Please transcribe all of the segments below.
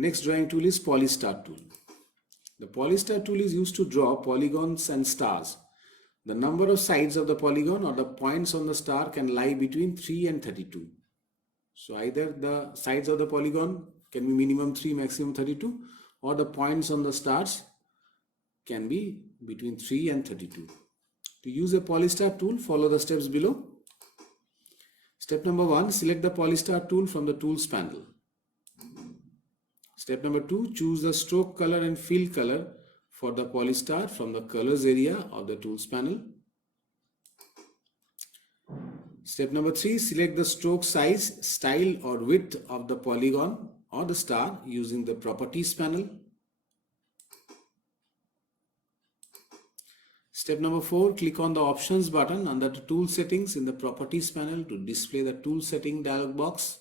Next drawing tool is Polystar tool. The Polystar tool is used to draw polygons and stars. The number of sides of the polygon or the points on the star can lie between 3 and 32. So either the sides of the polygon can be minimum 3, maximum 32, or the points on the stars can be between 3 and 32. To use a Polystar tool, follow the steps below. Step number 1, select the Polystar tool from the tools panel. Step number 2, choose the stroke color and fill color for the Polystar from the colors area of the tools panel. Step number 3, select the stroke size, style or width of the polygon or the star using the properties panel. Step number 4, click on the options button under the tool settings in the properties panel to display the tool setting dialog box.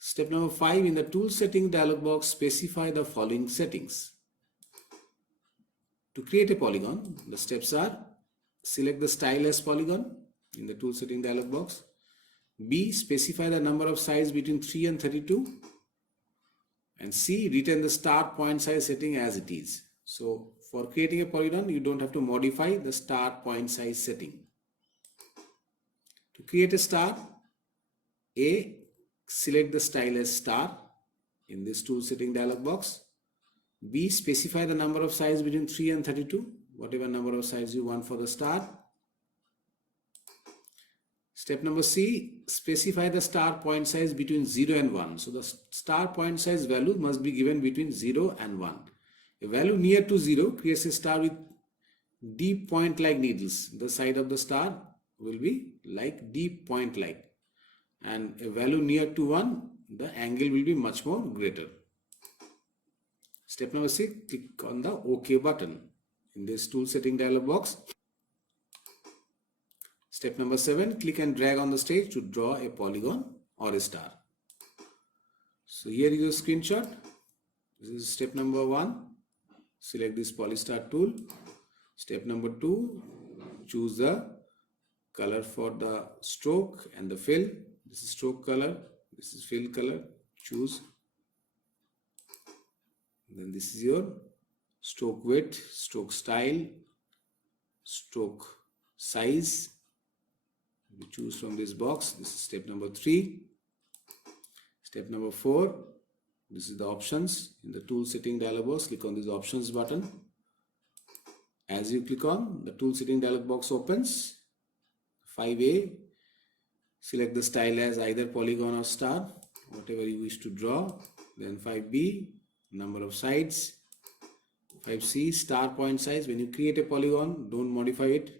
Step number 5, in the tool setting dialog box, specify the following settings. To create a polygon, the steps are: select the style as polygon in the tool setting dialog box. B, specify the number of sides between 3 and 32. And C, retain the start point size setting as it is. So for creating a polygon, you don't have to modify the start point size setting. To create a star, A, select the style as star in this tool setting dialog box. B, specify the number of sides between 3 and 32, whatever number of sides you want for the star. Step number C, specify the star point size between 0 and 1. So the star point size value must be given between 0 and 1. A value near to 0 creates a star with deep point like needles. The side of the star will be like deep point like. And a value near to 1, the angle will be much more greater. Step number 6, click on the OK button in this tool setting dialog box. Step number 7, click and drag on the stage to draw a polygon or a star. So here is a screenshot. This is step number 1. Select this Polystar tool. Step number 2, choose the color for the stroke and the fill. This is stroke color, this is fill color. Choose. Then this is your stroke width, stroke style, stroke size. You choose from this box. This is step number 3. Step number 4, this is the options in the tool setting dialog box. Click on this options button. As you click on, the tool setting dialog box opens. 5A, select the style as either polygon or star, whatever you wish to draw. Then 5B, number of sides. 5C, star point size. When you create a polygon, don't modify it,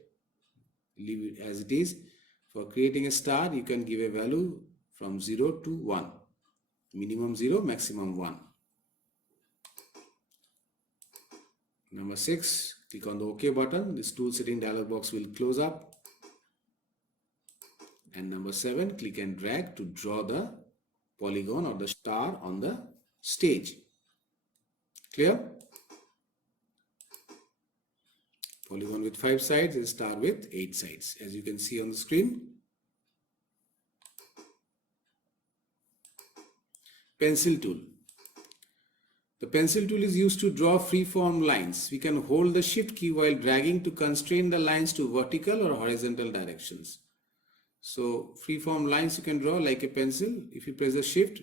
leave it as it is. For creating a star, you can give a value from 0 to 1. Minimum 0, maximum 1. Number 6, click on the OK button. This tool setting dialog box will close up. And number 7, click and drag to draw the polygon or the star on the stage. Clear? Polygon with 5 sides and star with 8 sides, as you can see on the screen. Pencil tool. The pencil tool is used to draw free-form lines. We can hold the shift key while dragging to constrain the lines to vertical or horizontal directions. So free-form lines you can draw like a pencil. If you press the shift,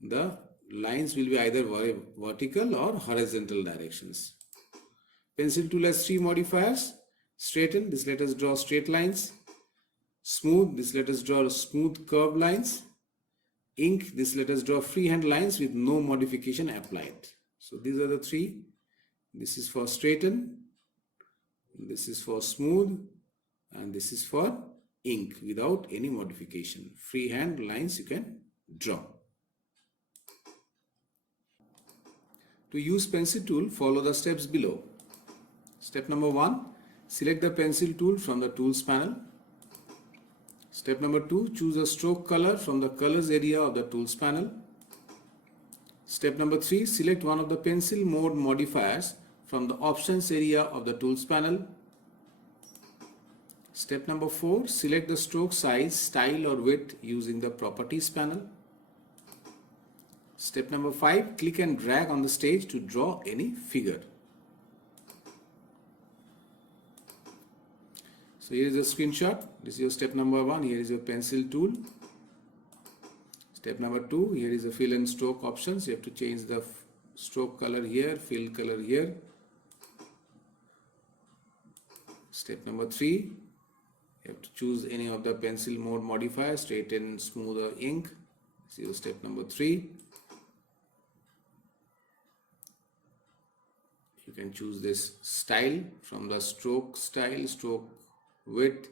the lines will be either vertical or horizontal directions. Pencil tool has 3 modifiers. Straighten, this let us draw straight lines. Smooth, this let us draw smooth curved lines. Ink, this let us draw freehand lines with no modification applied. So these are the 3. This is for straighten, this is for smooth, and this is for ink without any modification. Freehand lines you can draw. To use pencil tool, follow the steps below. Step number 1, select the pencil tool from the tools panel. Step number 2, choose a stroke color from the colors area of the tools panel. Step number 3, select one of the pencil mode modifiers from the options area of the tools panel. Step number 4, select the stroke size, style or width using the properties panel. Step number 5, click and drag on the stage to draw any figure. So here is a screenshot. This is your step number 1. Here is your pencil tool. Step number 2, here is the fill and stroke options. You have to change the stroke color here, fill color here. Step number 3, you have to choose any of the pencil mode modifiers, straighten, smoother, ink. This is your step number 3. You can choose this style from the stroke style, stroke width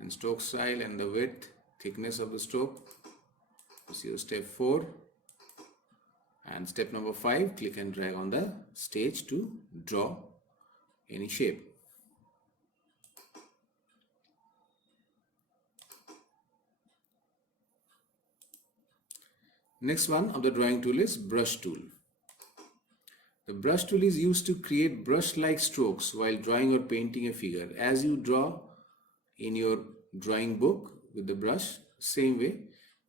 and stroke style, and the width, thickness of the stroke. This is your step 4. And step number 5, click and drag on the stage to draw any shape. Next one of the drawing tool is brush tool. The brush tool is used to create brush-like strokes while drawing or painting a figure. As you draw in your drawing book with the brush, same way,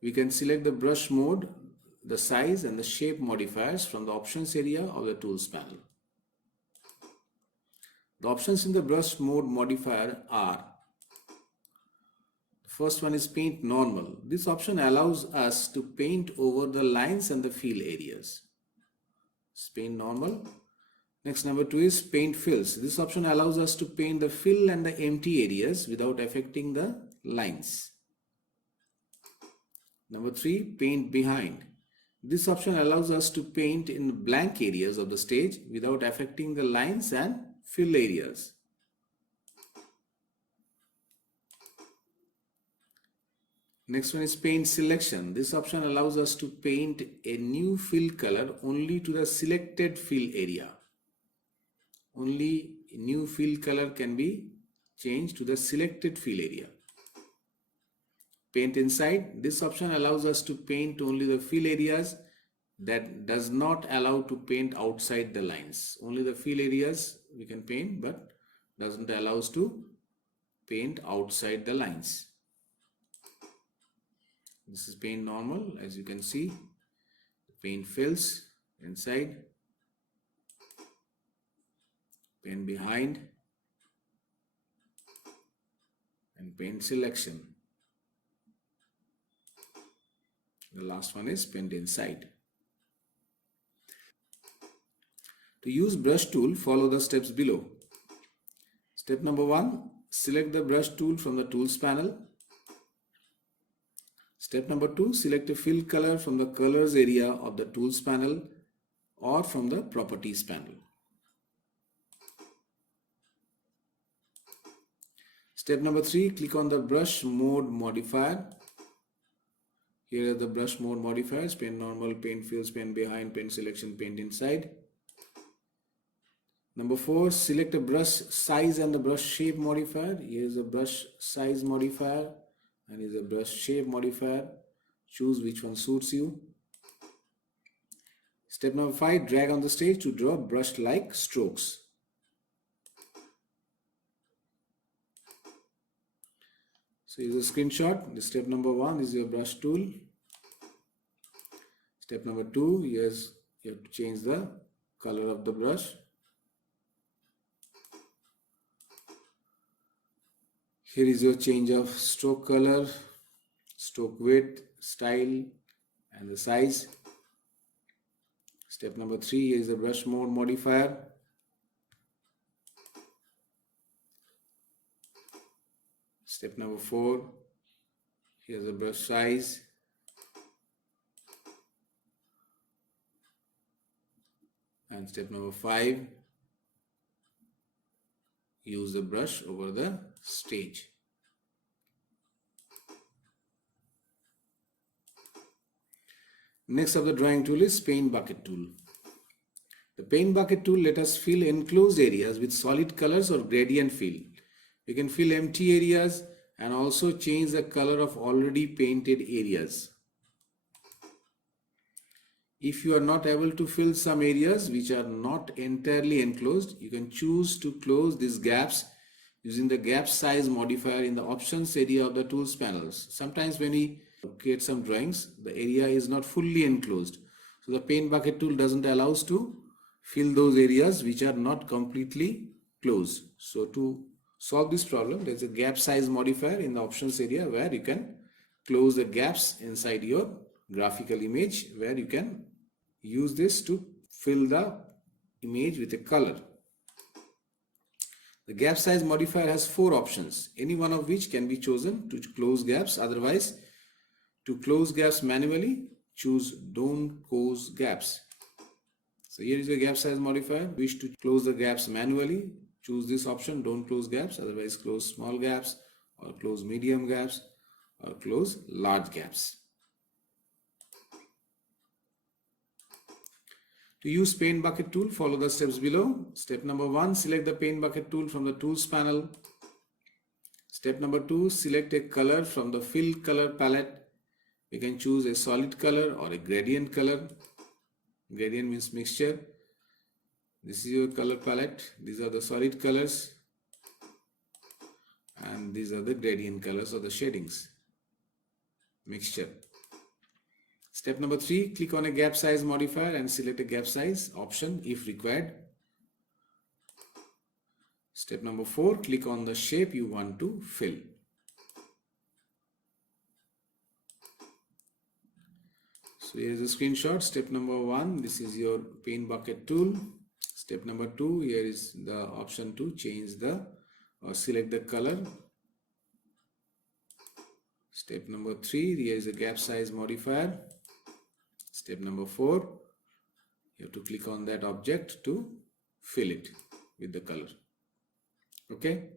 we can select the brush mode, the size and the shape modifiers from the options area of the tools panel. The options in the brush mode modifier are: first one is paint normal. This option allows us to paint over the lines and the fill areas. It's paint normal. Next, number 2 is paint fills. This option allows us to paint the fill and the empty areas without affecting the lines. Number 3, paint behind. This option allows us to paint in blank areas of the stage without affecting the lines and fill areas. Next one is paint selection. This option allows us to paint a new fill color only to the selected fill area. Only a new fill color can be changed to the selected fill area. Paint inside. This option allows us to paint only the fill areas, that does not allow to paint outside the lines. Only the fill areas we can paint, but doesn't allow us to paint outside the lines. This is paint normal. As you can see, paint fills inside, paint behind, and paint selection. The last one is paint inside. To use brush tool, follow the steps below. Step number 1, select the brush tool from the tools panel. Step number 2, select a fill color from the colors area of the tools panel or from the properties panel. Step number 3, click on the brush mode modifier. Here are the brush mode modifiers: paint normal, paint fills, paint behind, paint selection, paint inside. Number 4, select a brush size and the brush shape modifier. Here is a brush size modifier and is a brush shape modifier. Choose which one suits you. Step number 5, drag on the stage to draw brush-like strokes. So here's a screenshot. The step number 1 is your brush tool. Step number 2, yes, you have to change the color of the brush. Here is your change of stroke color, stroke width, style, and the size. Step number 3 is the brush mode modifier. Step number 4, here's the brush size. And step number 5, use the brush over the stage. Next up the drawing tool is paint bucket tool. The paint bucket tool let us fill enclosed areas with solid colors or gradient fill. You can fill empty areas and also change the color of already painted areas. If you are not able to fill some areas which are not entirely enclosed, you can choose to close these gaps using the gap size modifier in the options area of the tools panels. Sometimes when we create some drawings, the area is not fully enclosed. So the paint bucket tool doesn't allow us to fill those areas which are not completely closed. So to solve this problem, there's a gap size modifier in the options area where you can close the gaps inside your graphical image, where you can use this to fill the image with a color. The gap size modifier has 4 options, any one of which can be chosen to close gaps. Otherwise, to close gaps manually, choose don't close gaps. So here is a gap size modifier. Wish to close the gaps manually, choose this option, don't close gaps. Otherwise, close small gaps, or close medium gaps, or close large gaps. To use paint bucket tool, follow the steps below. Step number 1, select the paint bucket tool from the tools panel. Step number 2, select a color from the fill color palette. You can choose a solid color or a gradient color. Gradient means mixture. This is your color palette. These are the solid colors. And these are the gradient colors or the shadings. Mixture. Step number 3, click on a gap size modifier and select a gap size option if required. Step number 4, click on the shape you want to fill. So here is a screenshot. Step number 1, this is your paint bucket tool. Step number 2, here is the option to change the or select the color. Step number 3, here is a gap size modifier. Step number 4, you have to click on that object to fill it with the color. Okay.